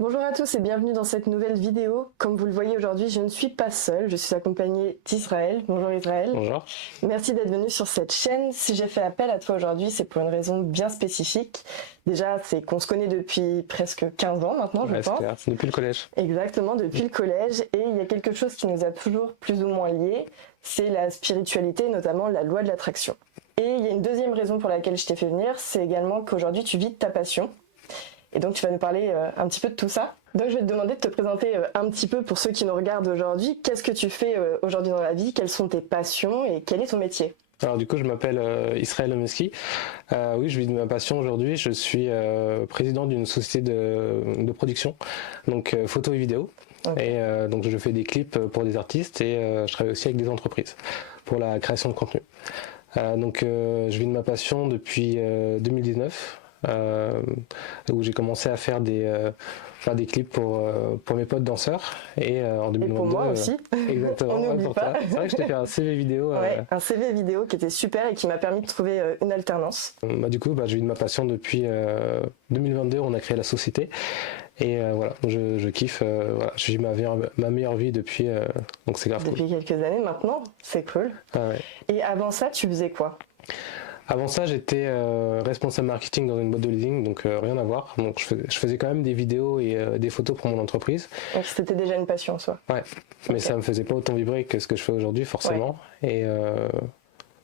Bonjour à tous et bienvenue dans cette nouvelle vidéo. Comme vous le voyez aujourd'hui, je ne suis pas seule, je suis accompagnée d'Israël. Bonjour Israël. Bonjour. Merci d'être venu sur cette chaîne. Si j'ai fait appel à toi aujourd'hui, c'est pour une raison bien spécifique. Déjà, c'est qu'on se connaît depuis presque 15 ans maintenant, je Ouais, c'est pense. clair, c'est depuis le collège. Exactement, depuis le collège. Et il y a quelque chose qui nous a toujours plus ou moins liés, c'est la spiritualité, notamment la loi de l'attraction. Et il y a une deuxième raison pour laquelle je t'ai fait venir, c'est également qu'aujourd'hui tu vis de ta passion. Et donc tu vas nous parler un petit peu de tout ça. Donc je vais te demander de te présenter un petit peu pour ceux qui nous regardent aujourd'hui. Qu'est-ce que tu fais aujourd'hui dans la vie? Quelles sont tes passions et quel est ton métier? Alors du coup, je m'appelle Israël Omeski. Oui, je vis de ma passion aujourd'hui. Je suis président d'une société de production, donc photo et vidéo. Okay. Et donc je fais des clips pour des artistes et je travaille aussi avec des entreprises pour la création de contenu. Donc je vis de ma passion depuis 2019. Où j'ai commencé à faire des clips pour mes potes danseurs et en 2022 et pour moi aussi. Exactement. On n'oublie pas. C'est vrai que je t'ai fait un CV vidéo un CV vidéo qui était super et qui m'a permis de trouver une alternance. Du coup je vis de ma passion depuis 2022. On a créé la société et voilà, je kiffe, voilà, je vis ma meilleure vie depuis donc c'est grave depuis cool. Quelques années maintenant, c'est cool. Ouais. Et avant ça, tu faisais quoi? Avant ça, j'étais responsable marketing dans une boîte de leasing, donc rien à voir. Donc je faisais quand même des vidéos et des photos pour mon entreprise. Donc c'était déjà une passion en soi. Ouais, mais ça me faisait pas autant vibrer que ce que je fais aujourd'hui, forcément. Ouais. Et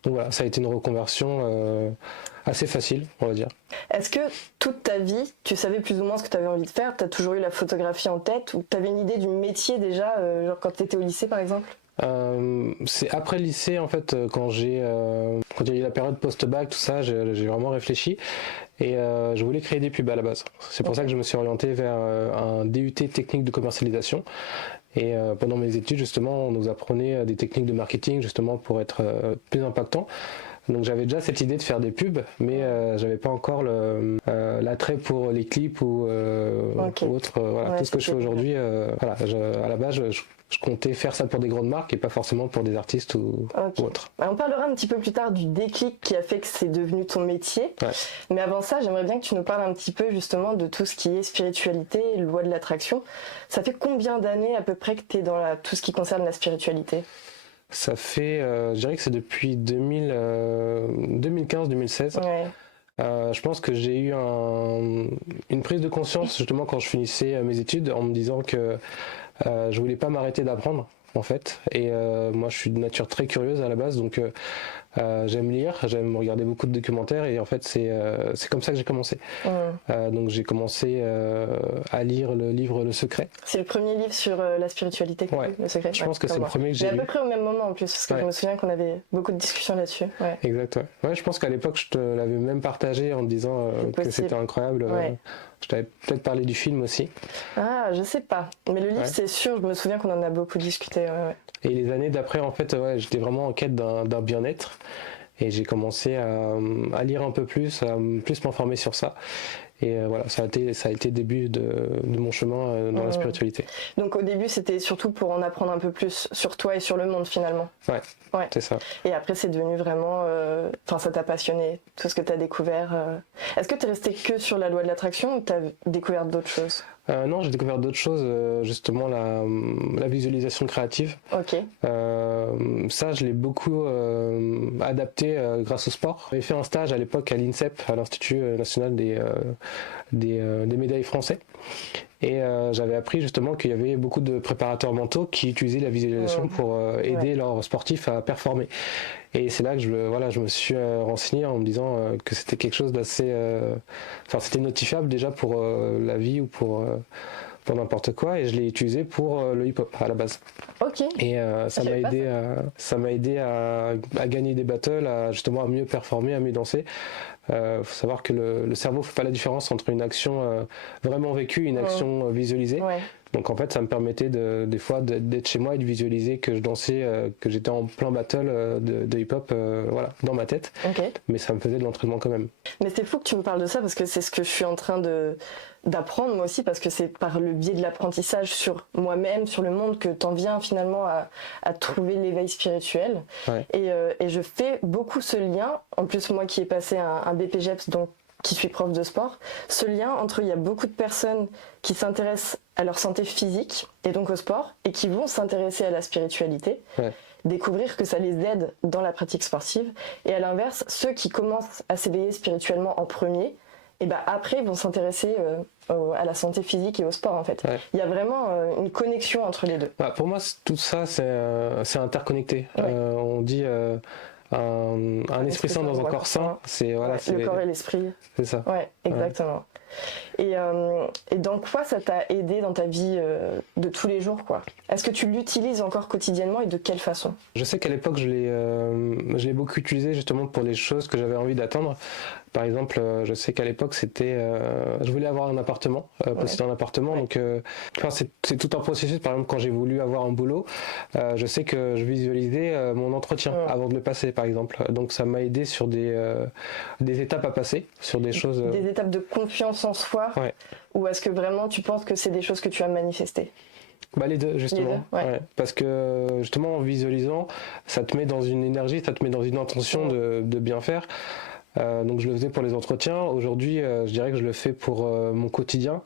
donc voilà, ça a été une reconversion assez facile, on va dire. Est-ce que toute ta vie, tu savais plus ou moins ce que tu avais envie de faire? Tu as toujours eu la photographie en tête ou tu avais une idée du métier déjà, genre quand tu étais au lycée par exemple? C'est après le lycée en fait quand il y a eu la période post-bac tout ça j'ai vraiment réfléchi et je voulais créer des pubs à la base. C'est pour ça que je me suis orienté vers un DUT technique de commercialisation et pendant mes études justement on nous apprenait des techniques de marketing justement pour être plus impactant. Donc j'avais déjà cette idée de faire des pubs, mais j'avais pas encore l'attrait pour les clips ou autre. Voilà, tout ce que je fais aujourd'hui. Voilà, à la base, je comptais faire ça pour des grandes marques et pas forcément pour des artistes ou autres. On parlera un petit peu plus tard du déclic qui a fait que c'est devenu ton métier. Ouais. Mais avant ça, j'aimerais bien que tu nous parles un petit peu justement de tout ce qui est spiritualité, loi de l'attraction. Ça fait combien d'années à peu près que tu es dans tout ce qui concerne la spiritualité? Ça fait, je dirais que c'est depuis 2015-2016. Ouais. Je pense que j'ai eu une prise de conscience justement quand je finissais mes études en me disant que je voulais pas m'arrêter d'apprendre en fait. Et moi je suis de nature très curieuse à la base, donc j'aime lire, j'aime regarder beaucoup de documentaires et en fait c'est comme ça que j'ai commencé. Donc j'ai commencé à lire le livre Le Secret. C'est le premier livre sur la spiritualité, ouais. Le Secret. Je pense que c'est le premier que j'ai lu. Mais à peu près au même moment en plus, parce que je me souviens qu'on avait beaucoup de discussions là-dessus. Ouais. Exact, ouais. Je pense qu'à l'époque je te l'avais même partagé en te disant que c'était incroyable. Je t'avais peut-être parlé du film aussi. Ah, je sais pas. Mais le livre, c'est sûr, je me souviens qu'on en a beaucoup discuté. Et les années d'après, en fait, j'étais vraiment en quête d'un bien-être. Et j'ai commencé à lire un peu plus, à plus m'informer sur ça. Et voilà, ça a été le début de mon chemin dans la spiritualité. Donc au début, c'était surtout pour en apprendre un peu plus sur toi et sur le monde finalement. Ouais. C'est ça. Et après, c'est devenu vraiment... ça t'a passionné, tout ce que t'as découvert. Est-ce que t'es resté que sur la loi de l'attraction ou t'as découvert d'autres choses? Non, j'ai découvert d'autres choses, justement la visualisation créative. Ok. Ça, je l'ai beaucoup adapté grâce au sport. J'avais fait un stage à l'époque à l'INSEP, à l'Institut national des médailles français. Et j'avais appris justement qu'il y avait beaucoup de préparateurs mentaux qui utilisaient la visualisation pour aider leurs sportifs à performer. Et c'est là que je me suis renseigné en me disant que c'était quelque chose d'assez... c'était notifiable déjà pour la vie ou pour n'importe quoi, et je l'ai utilisé pour le hip-hop à la base. Ok. Et ça m'a aidé à gagner des battles, justement à mieux performer, à mieux danser. Faut savoir que le cerveau fait pas la différence entre une action vraiment vécue et une action visualisée. Ouais. Donc en fait, ça me permettait des fois d'être chez moi et de visualiser que je dansais, que j'étais en plein battle de hip-hop, dans ma tête. Okay. Mais ça me faisait de l'entraînement quand même. Mais c'est fou que tu me parles de ça parce que c'est ce que je suis en train d'apprendre moi aussi, parce que c'est par le biais de l'apprentissage sur moi-même, sur le monde, que t'en viens finalement à trouver l'éveil spirituel. Ouais. Et je fais beaucoup ce lien. En plus, moi qui ai passé un BPGEPS, donc qui suis prof de sport, ce lien entre il y a beaucoup de personnes qui s'intéressent à leur santé physique et donc au sport et qui vont s'intéresser à la spiritualité, découvrir que ça les aide dans la pratique sportive, et à l'inverse, ceux qui commencent à s'éveiller spirituellement en premier, et ben après ils vont s'intéresser à la santé physique et au sport en fait. Il y a vraiment une connexion entre les deux. Pour moi, tout ça c'est interconnecté. On dit un esprit sain dans un corps sain, c'est voilà, c'est le corps et l'esprit. C'est ça. Ouais, exactement. Et dans quoi ça t'a aidé dans ta vie de tous les jours, quoi? Est-ce que tu l'utilises encore quotidiennement et de quelle façon? Je sais qu'à l'époque, je l'ai beaucoup utilisé justement pour les choses que j'avais envie d'atteindre. Par exemple, je sais qu'à l'époque, je voulais avoir un appartement, posséder un appartement. Donc, c'est tout un processus. Par exemple, quand j'ai voulu avoir un boulot, je sais que je visualisais mon entretien avant de le passer, par exemple. Donc, ça m'a aidé sur des étapes à passer, sur des choses. Des étapes de confiance en soi. Ou est-ce que vraiment tu penses que c'est des choses que tu as manifestées? Les deux, justement. Les deux, parce que justement, en visualisant, ça te met dans une énergie, ça te met dans une intention de bien faire. Donc je le faisais pour les entretiens. Aujourd'hui, je dirais que je le fais pour mon quotidien.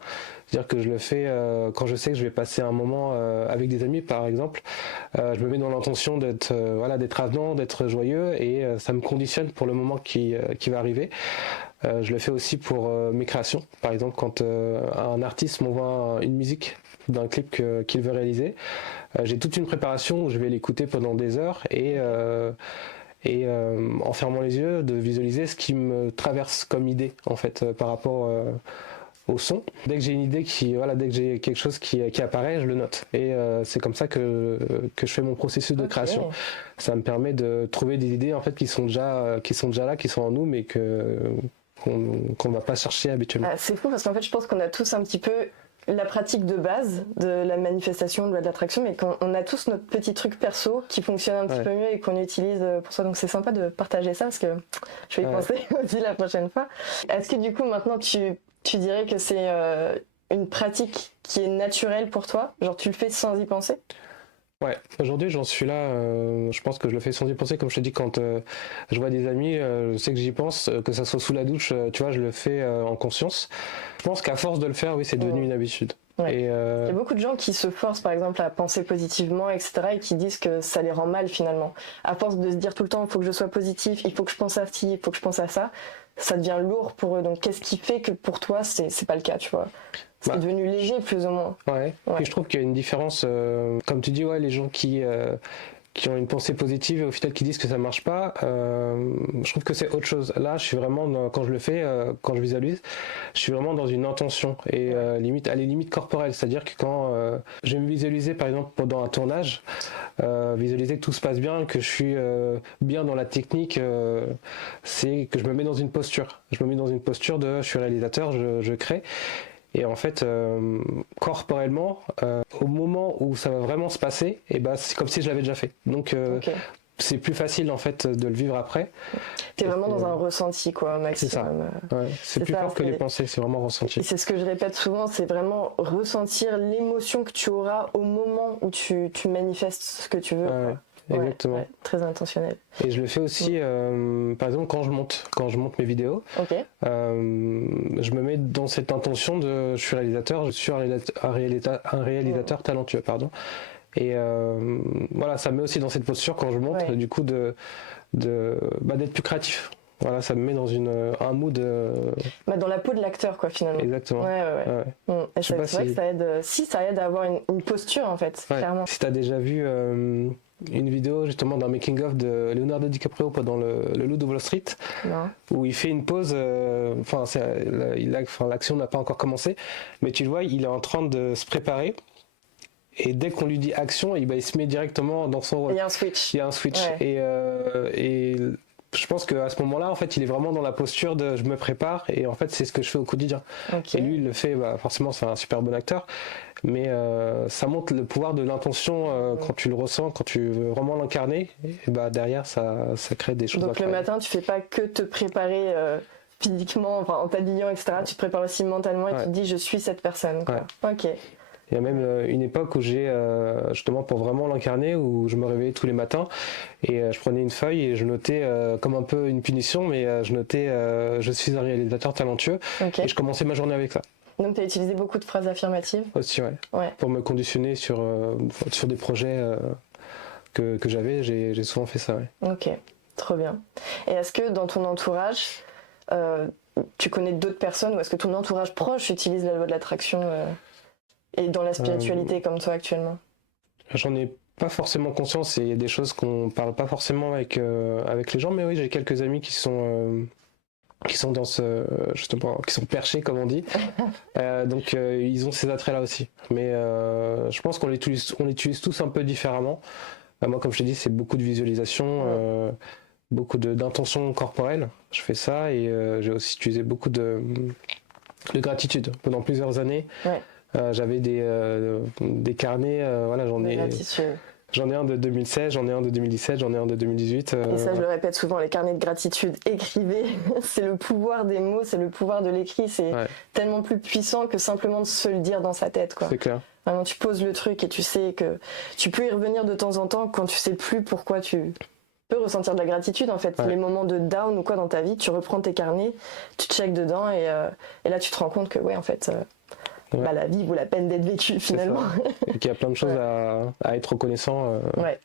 C'est-à-dire que je le fais quand je sais que je vais passer un moment avec des amis, par exemple. Je me mets dans l'intention d'être avenant, d'être joyeux, et ça me conditionne pour le moment qui va arriver. Je le fais aussi pour mes créations. Par exemple, quand un artiste m'envoie une musique d'un clip qu'il veut réaliser, j'ai toute une préparation où je vais l'écouter pendant des heures et en fermant les yeux, de visualiser ce qui me traverse comme idée en fait par rapport au son. Dès que j'ai une idée dès que j'ai quelque chose qui apparaît, je le note. Et c'est comme ça que je fais mon processus de création. Ça me permet de trouver des idées en fait qui sont déjà là, qui sont en nous, mais qu'on ne va pas chercher habituellement. C'est fou parce qu'en fait, je pense qu'on a tous un petit peu la pratique de base de la manifestation, de l'attraction, mais qu'on a tous notre petit truc perso qui fonctionne un petit peu mieux et qu'on utilise pour ça. Donc c'est sympa de partager ça parce que je vais y penser aussi la prochaine fois. Est-ce que du coup maintenant tu dirais que c'est une pratique qui est naturelle pour toi? Genre tu le fais sans y penser? Ouais, aujourd'hui j'en suis là, je pense que je le fais sans y penser, comme je te dis, quand je vois des amis, je sais que j'y pense, que ça soit sous la douche, tu vois, je le fais en conscience. Je pense qu'à force de le faire, oui, c'est devenu une habitude. Et il y a beaucoup de gens qui se forcent par exemple à penser positivement, etc., et qui disent que ça les rend mal finalement. À force de se dire tout le temps, il faut que je sois positif, il faut que je pense à ci, il faut que je pense à ça, ça devient lourd pour eux. Donc qu'est-ce qui fait que pour toi c'est pas le cas, tu vois? C'est devenu léger plus ou moins. Puis je trouve qu'il y a une différence, comme tu dis, les gens qui ont une pensée positive et au final qui disent que ça marche pas, je trouve que c'est autre chose. Là, je suis vraiment quand je le fais, quand je visualise, je suis vraiment dans une intention et limite, elle est limite corporelle, c'est-à-dire que quand je vais me visualiser par exemple pendant un tournage, visualiser que tout se passe bien, que je suis bien dans la technique, c'est que je me mets dans une posture. Je me mets dans une posture je suis réalisateur, je crée. Et en fait, corporellement, au moment où ça va vraiment se passer, c'est comme si je l'avais déjà fait. Donc, c'est plus facile en fait de le vivre après. T'es vraiment dans un ressenti, quoi, maximum. C'est ça. C'est plus fort que les pensées, c'est vraiment ressenti. Et c'est ce que je répète souvent, c'est vraiment ressentir l'émotion que tu auras au moment où tu manifestes ce que tu veux. Exactement. Très intentionnel. Et je le fais aussi, par exemple, quand je monte mes vidéos, je me mets dans cette intention je suis réalisateur, je suis un réalisateur talentueux, pardon. Et ça me met aussi dans cette posture quand je monte, du coup, d'être plus créatif. Voilà, ça me met dans un mood. Dans la peau de l'acteur, quoi, finalement. Exactement. Et c'est vrai que ça aide. Ça aide à avoir une posture, en fait, clairement. Si t'as déjà vu une vidéo justement d'un making of de Leonardo DiCaprio pendant le Loup de Wall Street, où il fait une pause. L'action n'a pas encore commencé, mais tu le vois, il est en train de se préparer. Et dès qu'on lui dit action, il se met directement dans son rôle. Il y a un switch. Et je pense qu'à ce moment-là, en fait, il est vraiment dans la posture de je me prépare, et en fait, c'est ce que je fais au quotidien. Et lui, il le fait, forcément, c'est un super bon acteur, mais ça montre le pouvoir de l'intention quand tu le ressens, quand tu veux vraiment l'incarner, et derrière, ça crée des choses. Donc le matin, tu fais pas que te préparer physiquement, en t'habillant, etc. Tu te prépares aussi mentalement et tu te dis je suis cette personne, quoi. Ok. Il y a même une époque où j'ai, justement pour vraiment l'incarner, où je me réveillais tous les matins et je prenais une feuille et je notais comme un peu une punition, mais je notais je suis un réalisateur talentueux et je commençais ma journée avec ça. Donc tu as utilisé beaucoup de phrases affirmatives Aussi, ouais. Pour me conditionner sur des projets que j'avais, j'ai souvent fait ça. Ouais. Ok, trop bien. Et est-ce que dans ton entourage, tu connais d'autres personnes ou est-ce que ton entourage proche utilise la loi de l'attraction et dans la spiritualité comme toi actuellement? J'en ai pas forcément conscience et il y a des choses qu'on parle pas forcément avec les gens, mais oui, j'ai quelques amis qui sont dans justement, qui sont perchés comme on dit. Donc ils ont ces attraits là aussi. Mais je pense qu'on l'utilise tous un peu différemment. Moi, comme je t'ai dit, c'est beaucoup de visualisation, beaucoup d'intention corporelle. Je fais ça et j'ai aussi utilisé beaucoup de gratitude pendant plusieurs années. Ouais. J'avais des carnets, voilà, j'en ai un de 2016, j'en ai un de 2017, j'en ai un de 2018. Et ça, je le répète souvent, les carnets de gratitude, écrivez. C'est le pouvoir des mots, c'est le pouvoir de l'écrit. C'est tellement plus puissant que simplement de se le dire dans sa tête, quoi. C'est clair. Vraiment, tu poses le truc et tu sais que tu peux y revenir de temps en temps quand tu sais plus pourquoi tu peux ressentir de la gratitude, en fait. Les moments de down ou quoi dans ta vie, tu reprends tes carnets, tu checkes dedans et là, tu te rends compte que, ouais, en fait... la vie vaut la peine d'être vécue finalement. Et qu'il y a plein de choses à être reconnaissant. Ouais.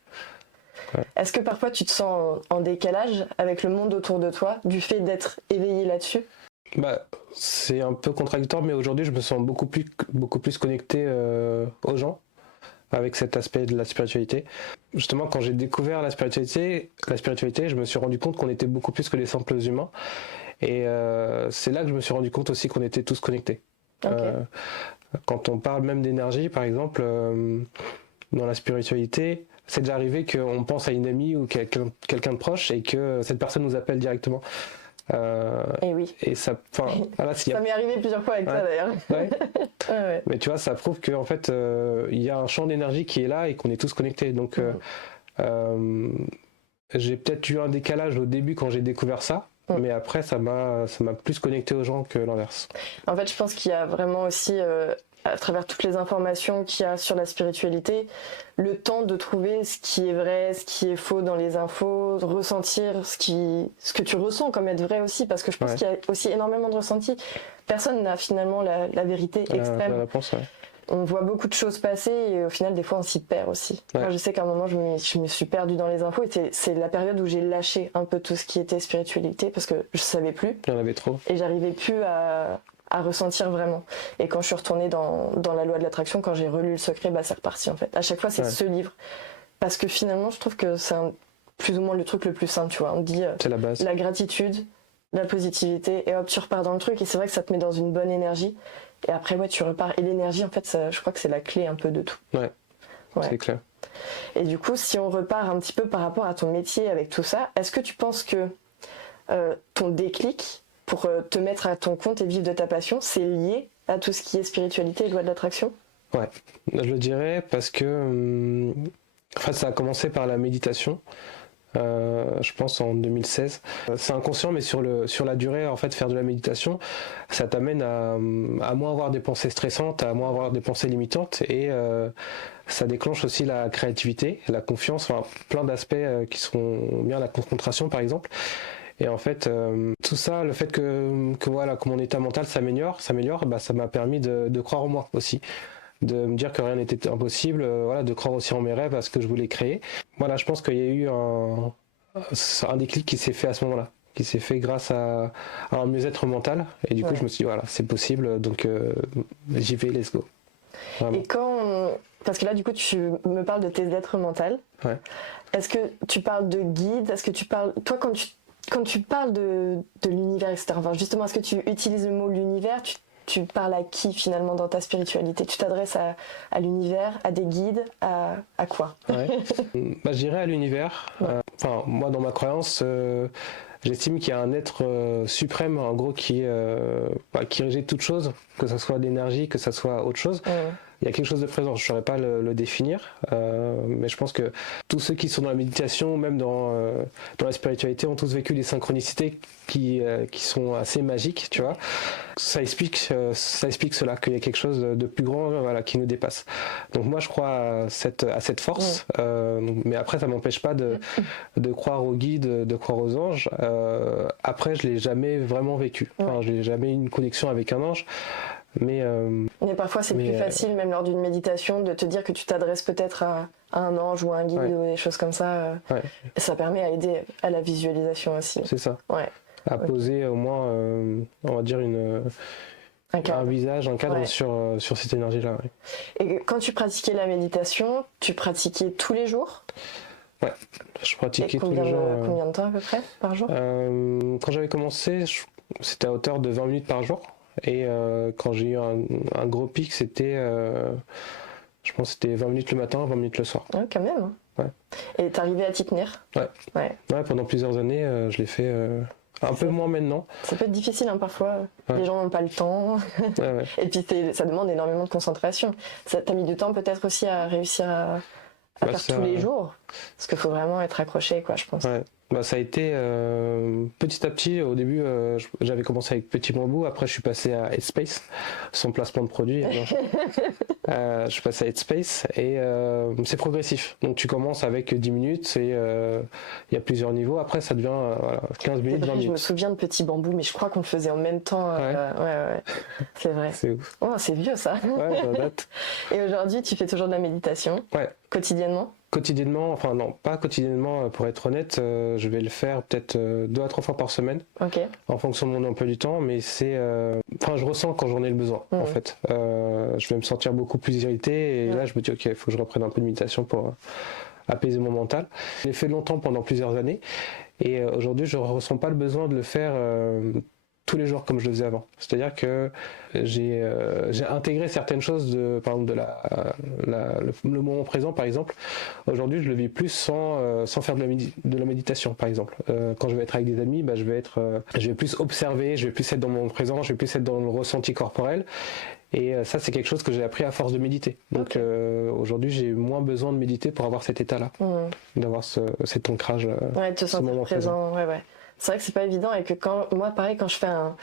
Est-ce que parfois tu te sens en décalage avec le monde autour de toi du fait d'être éveillé là-dessus? C'est un peu contradictoire, mais aujourd'hui je me sens beaucoup plus connecté aux gens avec cet aspect de la spiritualité. Justement, quand j'ai découvert la spiritualité, je me suis rendu compte qu'on était beaucoup plus que les simples humains. Et c'est là que je me suis rendu compte aussi qu'on était tous connectés. Okay. Quand on parle même d'énergie, par exemple, dans la spiritualité, c'est déjà arrivé qu'on pense à une amie ou quelqu'un de proche et que cette personne nous appelle directement. Et oui. Et ça, voilà, ça m'est arrivé plusieurs fois avec ça d'ailleurs. Ouais. Mais tu vois, ça prouve qu'en fait, il y a un champ d'énergie qui est là et qu'on est tous connectés. Donc, j'ai peut-être eu un décalage au début quand j'ai découvert ça. Mais après, ça m'a plus connecté aux gens que l'inverse. En fait, je pense qu'il y a vraiment aussi, à travers toutes les informations qu'il y a sur la spiritualité, le temps de trouver ce qui est vrai, ce qui est faux dans les infos, de ressentir ce que tu ressens comme être vrai aussi, parce que je pense qu'il y a aussi énormément de ressentis. Personne n'a finalement la vérité extrême. La réponse, On voit beaucoup de choses passer et au final des fois on s'y perd aussi. Moi je sais qu'à un moment je me suis perdue dans les infos et c'est la période où j'ai lâché un peu tout ce qui était spiritualité parce que je savais plus. Il y en avait trop. Et j'arrivais plus à ressentir vraiment. Et quand je suis retournée dans la loi de l'attraction, quand j'ai relu Le Secret, c'est reparti en fait. À chaque fois c'est ce livre. Parce que finalement je trouve que c'est plus ou moins le truc le plus simple, tu vois. On dit c'est la base. La gratitude, la positivité et hop tu repars dans le truc et c'est vrai que ça te met dans une bonne énergie. Et après, tu repars. Et l'énergie, en fait, ça, je crois que c'est la clé un peu de tout. Ouais, c'est clair. Et du coup, si on repart un petit peu par rapport à ton métier avec tout ça, est-ce que tu penses que ton déclic pour te mettre à ton compte et vivre de ta passion, c'est lié à tout ce qui est spiritualité et loi de l'attraction? Ouais, je le dirais parce que ça a commencé par la méditation. Je pense en 2016. C'est inconscient, mais sur la durée, en fait, faire de la méditation, ça t'amène à moins avoir des pensées stressantes, à moins avoir des pensées limitantes, et ça déclenche aussi la créativité, la confiance, plein d'aspects qui sont bien, la concentration par exemple. Et en fait, tout ça, le fait que voilà, que mon état mental s'améliore, ça m'a permis de croire en moi aussi. De me dire que rien n'était impossible, de croire aussi en mes rêves, à ce que je voulais créer. Voilà, je pense qu'il y a eu un déclic qui s'est fait à ce moment-là, qui s'est fait grâce à un mieux-être mental. Et du coup, je me suis dit, voilà, c'est possible, donc j'y vais, let's go. Vraiment. Et parce que là, du coup, tu me parles de tes êtres mentaux. Ouais. Est-ce que tu parles de guide? Est-ce que tu parles... Toi, quand tu parles de l'univers, etc., justement, est-ce que tu utilises le mot l'univers? Tu parles à qui finalement dans ta spiritualité? Tu t'adresses à l'univers, à des guides, à quoi? Je dirais à l'univers. Moi, dans ma croyance, j'estime qu'il y a un être suprême, en gros, qui régit toute chose, que ce soit l'énergie, que ce soit autre chose. il y a quelque chose de présent. Je ne saurais pas le définir, mais je pense que tous ceux qui sont dans la méditation, même dans la spiritualité, ont tous vécu des synchronicités qui sont assez magiques, tu vois. Ça explique cela, qu'il y a quelque chose de plus grand, voilà, qui nous dépasse. Donc moi, je crois à cette force, mais après, ça m'empêche pas de croire aux guides, de croire aux anges. Après, je l'ai jamais vraiment vécu. Enfin, je n'ai jamais eu une connexion avec un ange. Mais parfois c'est plus facile, même lors d'une méditation, de te dire que tu t'adresses peut-être à un ange ou à un guide ou des choses comme ça. Ça permet à aider à la visualisation aussi. C'est ça. À poser au moins, on va dire, un visage, un cadre sur cette énergie-là. Et quand tu pratiquais la méditation, tu pratiquais tous les jours ? Ouais, je pratiquais tous les jours. Combien de temps à peu près par jour ? Quand j'avais commencé, c'était à hauteur de 20 minutes par jour. Et quand j'ai eu un gros pic, c'était, je pense que c'était 20 minutes le matin, 20 minutes le soir. Ouais, quand même. Ouais. Et t'arrivais à t'y tenir ? Ouais, pendant plusieurs années, je l'ai fait un peu moins maintenant. Ça peut être difficile parfois, les gens n'ont pas le temps. Et puis ça demande énormément de concentration. T'as mis du temps peut-être aussi à réussir à faire tous les jours, parce qu'il faut vraiment être accroché, quoi, je pense. Ça a été petit à petit. Au début, j'avais commencé avec Petit Bambou. Après, je suis passé à Headspace, sans placement de produit. Je suis passé à Headspace et c'est progressif. Donc, tu commences avec 10 minutes et il y a plusieurs niveaux. Après, ça devient 15 minutes, 20 minutes. Je me souviens de Petit Bambou, mais je crois qu'on le faisait en même temps. C'est vrai. C'est ouf. Oh, c'est vieux, ça. Ça date. Et aujourd'hui, tu fais toujours de la méditation ? Quotidiennement ? Quotidiennement, enfin non, pas quotidiennement pour être honnête, je vais le faire peut-être 2 à 3 fois par semaine, en fonction de mon emploi du temps, mais je ressens quand j'en ai le besoin, en fait. Je vais me sentir beaucoup plus irrité, et là je me dis ok, il faut que je reprenne un peu de méditation pour apaiser mon mental. Je l'ai fait longtemps, pendant plusieurs années, et aujourd'hui je ne ressens pas le besoin de le faire tous les jours comme je le faisais avant. C'est-à-dire que j'ai intégré certaines choses, par exemple le moment présent, par exemple. Aujourd'hui, je le vis plus sans faire de la méditation, par exemple. Quand je vais être avec des amis, je vais plus observer, je vais plus être dans mon moment présent, je vais plus être dans le ressenti corporel. Et ça, c'est quelque chose que j'ai appris à force de méditer. Donc aujourd'hui, j'ai moins besoin de méditer pour avoir cet état-là, d'avoir cet ancrage. De te sentir présent. C'est vrai que c'est pas évident et que quand je fais un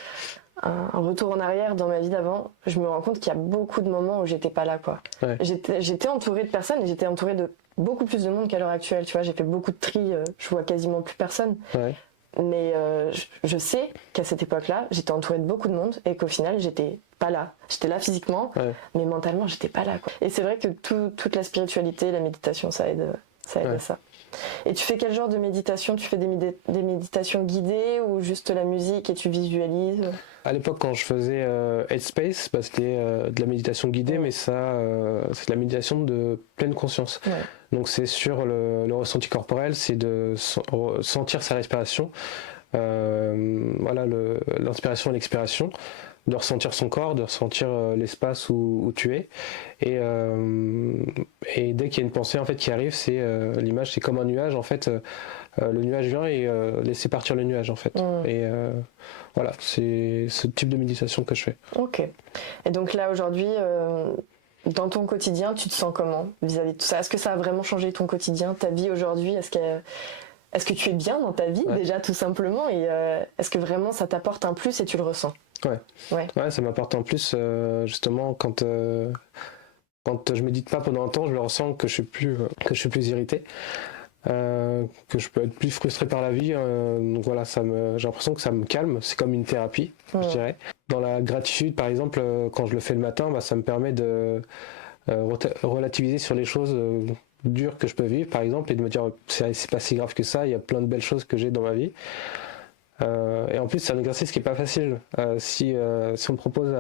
retour en arrière dans ma vie d'avant, je me rends compte qu'il y a beaucoup de moments où j'étais pas là, quoi. J'étais entourée de personnes et j'étais entourée de beaucoup plus de monde qu'à l'heure actuelle, tu vois. J'ai fait beaucoup de tri, je vois quasiment plus personne. Mais je sais qu'à cette époque-là, j'étais entourée de beaucoup de monde et qu'au final, j'étais pas là. J'étais là physiquement, mais mentalement, j'étais pas là, quoi. Et c'est vrai que toute la spiritualité, la méditation, ça aide à ça. Et tu fais quel genre de méditation ? Tu fais des méditations guidées ou juste la musique et tu visualises ? À l'époque, quand je faisais Headspace, c'était de la méditation guidée, mais c'est de la méditation de pleine conscience. Donc c'est sur le ressenti corporel, c'est de sentir sa respiration, l'inspiration et l'expiration, de ressentir son corps, de ressentir l'espace où tu es. Et dès qu'il y a une pensée en fait qui arrive, l'image, c'est comme un nuage en fait. Le nuage vient et laisser partir le nuage en fait. Et voilà, c'est ce type de méditation que je fais. Ok. Et donc là aujourd'hui, dans ton quotidien, tu te sens comment vis-à-vis de tout ça ? Est-ce que ça a vraiment changé ton quotidien, ta vie aujourd'hui ? Est-ce que tu es bien dans ta vie déjà tout simplement ? Et est-ce que vraiment ça t'apporte un plus et tu le ressens ? Ouais, ça m'apporte un plus justement quand je médite pas pendant un temps, je le ressens que je suis plus irrité. Que je peux être plus frustré par la vie, donc voilà, j'ai l'impression que ça me calme, c'est comme une thérapie, je dirais. Dans la gratitude par exemple, quand je le fais le matin, ça me permet de relativiser sur les choses dures que je peux vivre par exemple, et de me dire c'est pas si grave que ça, il y a plein de belles choses que j'ai dans ma vie. Et en plus c'est un exercice qui est pas facile. Si on propose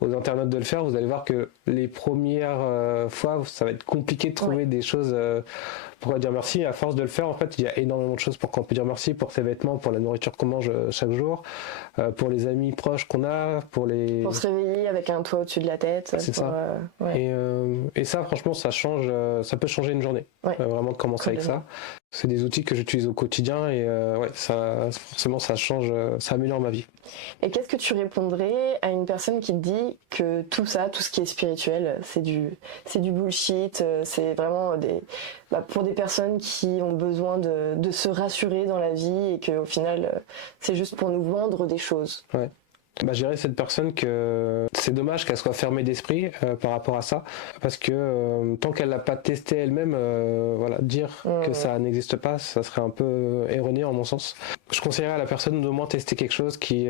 aux internautes de le faire, vous allez voir que les premières fois ça va être compliqué de trouver des choses pour dire merci. À force de le faire, en fait, il y a énormément de choses pour qu'on peut dire merci, pour ses vêtements, pour la nourriture qu'on mange chaque jour, pour les amis proches qu'on a, pour se réveiller avec un toit au-dessus de la tête. C'est ça. Et ça, franchement, ça peut changer une journée. Vraiment de commencer avec ça. c'est des outils que j'utilise au quotidien et ouais, ça, forcément, ça change, ça améliore ma vie. Et qu'est-ce que tu répondrais à une personne qui te dit que tout ça, tout ce qui est spirituel, c'est du bullshit, c'est vraiment pour des personnes qui ont besoin de se rassurer dans la vie et qu'au final, c'est juste pour nous vendre des choses. Ouais. Je dirais à cette personne que c'est dommage qu'elle soit fermée d'esprit par rapport à ça, parce que tant qu'elle l'a pas testé elle-même, voilà, dire que ça n'existe pas, ça serait un peu erroné en mon sens. Je conseillerais à la personne d'au moins tester quelque chose qui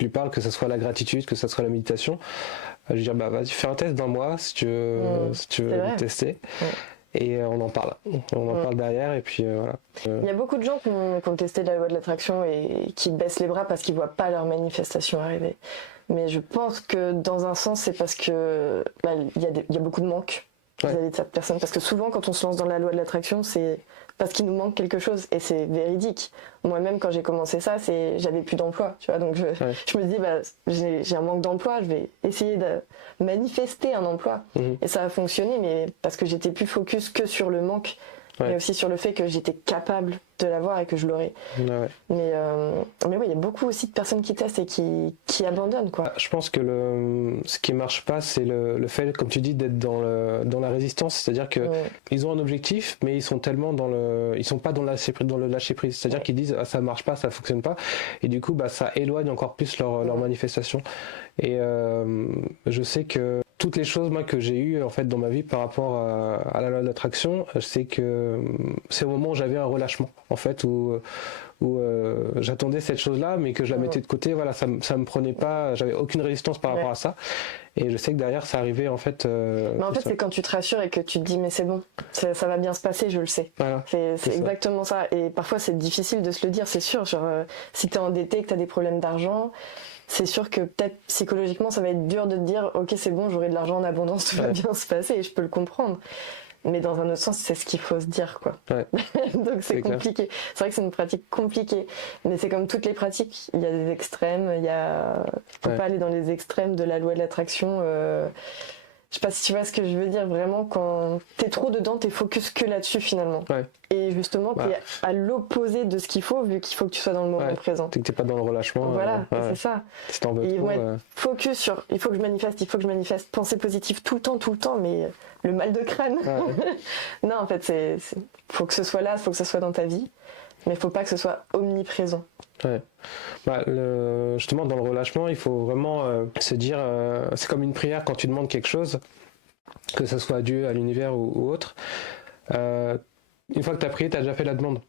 lui parle, que ce soit la gratitude, que ce soit la méditation. Je veux dire, vas-y, fais un test d'un mois si tu veux, le tester. Et on en parle. On en parle derrière et puis voilà. Il y a beaucoup de gens qui ont testé la loi de l'attraction et qui baissent les bras parce qu'ils voient pas leur manifestation arriver. Mais je pense que dans un sens, c'est parce que il y a beaucoup de manque vis-à-vis de cette personne. Parce que souvent, quand on se lance dans la loi de l'attraction, c'est parce qu'il nous manque quelque chose et c'est véridique. Moi-même, quand j'ai commencé ça, j'avais plus d'emploi, tu vois. Donc je me dis, j'ai un manque d'emploi, je vais essayer de manifester un emploi. Et ça a fonctionné, mais parce que j'étais plus focus que sur le manque, mais aussi sur le fait que j'étais capable de l'avoir et que je l'aurais. Mais oui, il y a beaucoup aussi de personnes qui testent et qui abandonnent, quoi. Je pense que ce qui marche pas, c'est le fait, comme tu dis, d'être dans la résistance. C'est-à-dire que ils ont un objectif, mais ils sont tellement ils sont pas dans le lâcher prise. C'est-à-dire qu'ils disent ça marche pas, ça fonctionne pas, et du coup ça éloigne encore plus leur manifestation. Et je sais que toutes les choses que j'ai eues en fait dans ma vie par rapport à la loi de l'attraction, c'est que c'est au moment où j'avais un relâchement en fait où j'attendais cette chose-là mais que je la mettais de côté, voilà, ça me prenait pas, j'avais aucune résistance par rapport à ça, et je sais que derrière ça arrivait en fait mais en fait c'est quand tu te rassures et que tu te dis mais c'est bon, ça va bien se passer, je le sais. Voilà, c'est exactement ça. Et parfois c'est difficile de se le dire, c'est sûr, genre si t'es endetté, que t'as des problèmes d'argent, c'est sûr que peut-être psychologiquement ça va être dur de te dire ok c'est bon, j'aurai de l'argent en abondance, tout va bien se passer, et je peux le comprendre. Mais dans un autre sens, c'est ce qu'il faut se dire, quoi. Donc c'est compliqué. C'est vrai que c'est une pratique compliquée. Mais c'est comme toutes les pratiques, il y a des extrêmes, faut pas aller dans les extrêmes de la loi de l'attraction. Je sais pas si tu vois ce que je veux dire, vraiment, quand t'es trop dedans, t'es focus que là-dessus finalement. Et justement, t'es à l'opposé de ce qu'il faut, vu qu'il faut que tu sois dans le moment présent. T'es pas dans le relâchement. Voilà, c'est ça. Si t'en veux trop, ils vont être focus sur il faut que je manifeste, pensée positive tout le temps, mais le mal de crâne. Non, en fait, faut que ce soit là, faut que ce soit dans ta vie, mais faut pas que ce soit omniprésent. Justement, dans le relâchement, il faut vraiment se dire, c'est comme une prière quand tu demandes quelque chose, que ce soit à Dieu, à l'univers ou autre. Une fois que tu as prié, tu as déjà fait la demande.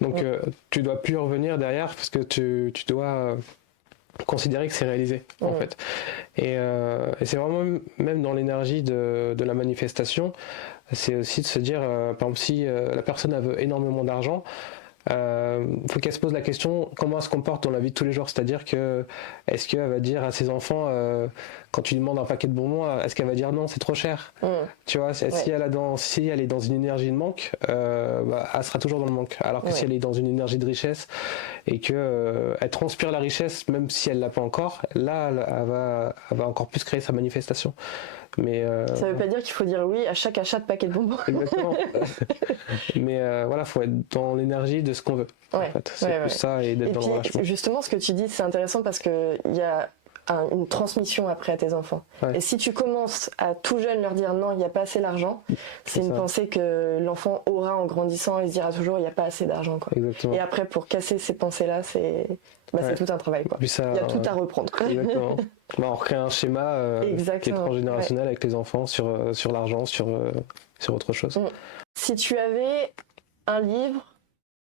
Donc tu dois plus revenir derrière parce que tu dois considérer que c'est réalisé en fait. Et c'est vraiment même dans l'énergie de la manifestation, c'est aussi de se dire, par exemple, si la personne elle veut énormément d'argent, faut qu'elle se pose la question comment elle se comporte dans la vie de tous les jours, c'est-à-dire que est-ce qu'elle va dire à ses enfants quand tu lui demandes un paquet de bonbons, est-ce qu'elle va dire non c'est trop cher, tu vois, si elle est dans une énergie de manque, elle sera toujours dans le manque, alors que si elle est dans une énergie de richesse et que elle transpire la richesse même si elle l'a pas encore, là elle va encore plus créer sa manifestation. Mais ça veut pas dire qu'il faut dire oui à chaque achat de paquet de bonbons. Exactement. Mais voilà, faut être dans l'énergie de ce qu'on veut. En fait. C'est plus ça, et d'être dans le relâchement. Justement, ce que tu dis, c'est intéressant parce que il y a une transmission après à tes enfants. Et si tu commences à tout jeune leur dire non, il n'y a pas assez d'argent, c'est une pensée que l'enfant aura en grandissant, il se dira toujours il n'y a pas assez d'argent, quoi. Exactement. Et après, pour casser ces pensées-là, c'est tout un travail, quoi. Il y a tout à reprendre. Exactement. On recrée un schéma qui est transgénérationnel avec les enfants sur l'argent, sur autre chose. Si tu avais un livre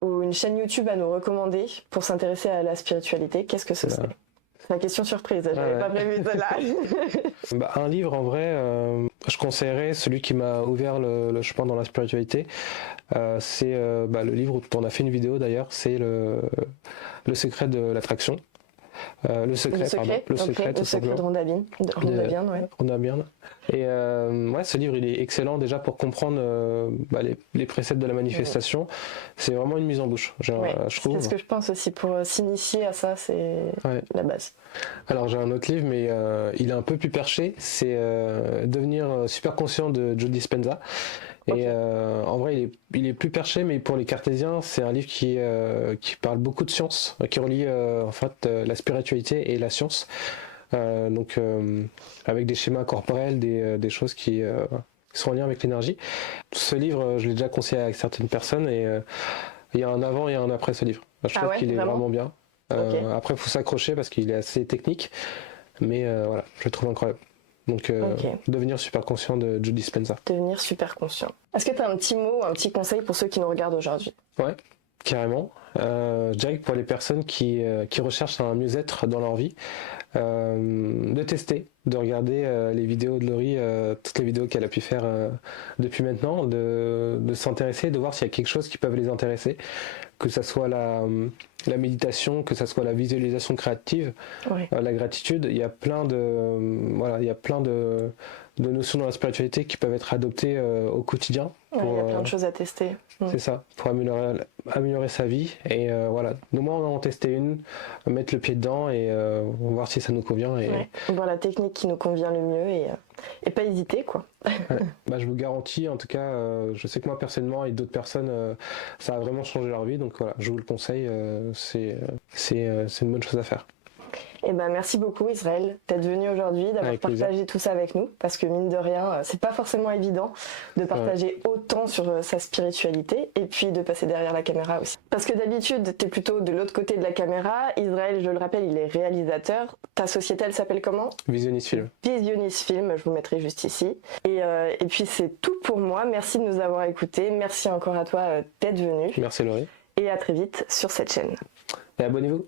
ou une chaîne YouTube à nous recommander pour s'intéresser à la spiritualité, qu'est-ce que ce serait ? C'est la question surprise, j'avais pas prévu celle-là. Un livre, en vrai, je conseillerais celui qui m'a ouvert le chemin dans la spiritualité. C'est le livre où on a fait une vidéo d'ailleurs, c'est le secret de l'attraction. Le secret de Rhonda Byrne. Et ce livre il est excellent déjà pour comprendre les préceptes de la manifestation. C'est vraiment une mise en bouche, je trouve. C'est ce que je pense aussi, pour s'initier à ça, c'est la base. Alors j'ai un autre livre, mais il est un peu plus perché, c'est Devenir super conscient de Joe Dispenza. Et en vrai, il est plus perché, mais pour les cartésiens, c'est un livre qui parle beaucoup de science, qui relie en fait la spiritualité et la science. Donc avec des schémas corporels, des choses qui sont en lien avec l'énergie. Ce livre, je l'ai déjà conseillé à certaines personnes et il y a un avant et un après ce livre. Je trouve qu'il est vraiment bien. Après, il faut s'accrocher parce qu'il est assez technique, mais voilà, je le trouve incroyable. Donc, Devenir super conscient de Joe Dispenza. Devenir super conscient. Est-ce que tu as un petit mot, un petit conseil pour ceux qui nous regardent aujourd'hui? Ouais, carrément. Je dirais que pour les personnes qui recherchent un mieux-être dans leur vie, de tester, de regarder les vidéos de Laurie, toutes les vidéos qu'elle a pu faire depuis maintenant, de s'intéresser, de voir s'il y a quelque chose qui peut les intéresser, que ça soit la méditation, que ça soit la visualisation créative, la gratitude. Il y a plein de notions dans la spiritualité qui peuvent être adoptées au quotidien. Il y a plein de choses à tester. C'est ça, pour améliorer sa vie. Et voilà, nous moi on va en tester une, mettre le pied dedans et voir si ça nous convient. Et voir la technique qui nous convient le mieux et pas hésiter, quoi. Bah, je vous garantis, en tout cas, je sais que moi personnellement et d'autres personnes, ça a vraiment changé leur vie. Donc voilà, je vous le conseille, c'est une bonne chose à faire. Eh ben, merci beaucoup Israël d'être venu aujourd'hui, d'avoir partagé tout ça avec nous, parce que mine de rien, c'est pas forcément évident de partager autant sur sa spiritualité et puis de passer derrière la caméra aussi. Parce que d'habitude, t'es plutôt de l'autre côté de la caméra. Israël, je le rappelle, il est réalisateur. Ta société, elle s'appelle comment? Visionis Film. Visionis Film, je vous mettrai juste ici. Et puis c'est tout pour moi. Merci de nous avoir écoutés. Merci encore à toi d'être venu. Merci Laurie. Et à très vite sur cette chaîne. Et abonnez-vous.